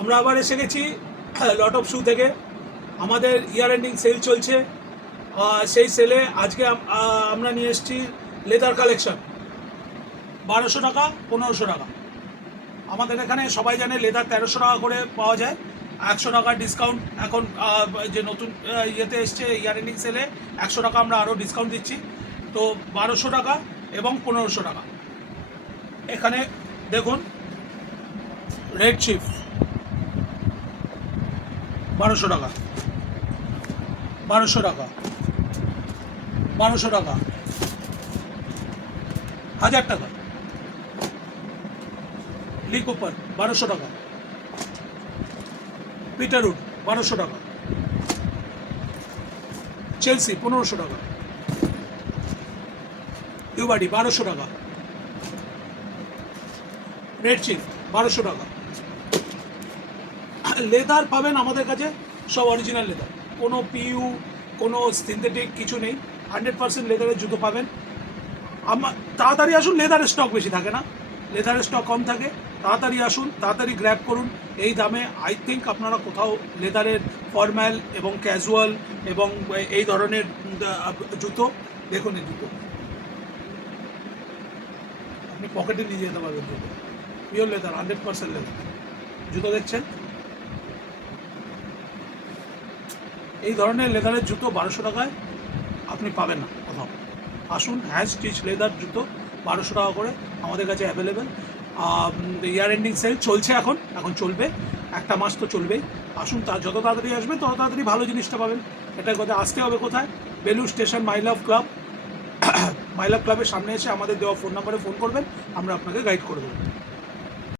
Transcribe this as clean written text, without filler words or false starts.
আমরা আবার এসে গেছি লট অফ শু থেকে। আমাদের ইয়ার এন্ডিং সেল চলছে। সেই সেলে আজকে আমরা নিয়ে এসেছি লেদার কালেকশন 1200 টাকা 1500 টাকা। আমাদের এখানে সবাই জানে লেদার 1300 টাকা করে পাওয়া যায়। 100 টাকা ডিসকাউন্ট এখন যে নতুন ইয়েতে এসছে ইয়ার এন্ডিং সেলে 100 টাকা আমরা আরও ডিসকাউন্ট দিচ্ছি। তো 1200 টাকা এবং 1500 টাকা। এখানে দেখুন রেড চিফ 1200 টাকা, 1200 টাকা, 1200 টাকা, 1000 টাকা। লি কুপার 1200 টাকা, পিটারউড 1200 টাকা, চেলসি 1500 টাকা, ইউবাডি 1200 টাকা, রেড চিফ 1200 টাকা। লেদার পাবেন আমাদের কাছে সব অরিজিনাল লেদার, কোনো পিইউ কোনো সিনথেটিক কিছু নেই। 100% লেদারের জুতো পাবেন। তাড়াতাড়ি আসুন, লেদারের স্টক বেশি থাকে না, লেদারের স্টক কম থাকে। তাড়াতাড়ি আসুন, তাড়াতাড়ি গ্র্যাব করুন। এই দামে আই থিঙ্ক আপনারা কোথাও লেদারের ফর্ম্যাল এবং ক্যাজুয়াল এবং এই ধরনের জুতো দেখুন। এই জুতো আপনি পকেটে নিয়ে যেতে পারবেন। জুতো পিওর লেদার, 100% লেদার জুতো দেখছেন। এই ধরনের লেদারের জুতো 1200 টাকায় আপনি পাবেন না কোথাও। আসুন, হ্যান্ড স্টিচ লেদার জুতো 1200 টাকা করে আমাদের কাছে অ্যাভেলেবেল। ইয়ার এন্ডিং সেল চলছে, এখন চলবে, একটা মাস তো চলবেই। আসুন, যত তাড়াতাড়ি আসবে তত তাড়াতাড়ি ভালো জিনিসটা পাবেন। এটার কথা আসতে হবে কোথায়? বেলুড় স্টেশন মাই লাভ ক্লাব। মাই লাভ ক্লাবের সামনে এসে আমাদের দেওয়া ফোন নাম্বারে ফোন করবেন, আমরা আপনাকে গাইড করে দেবো।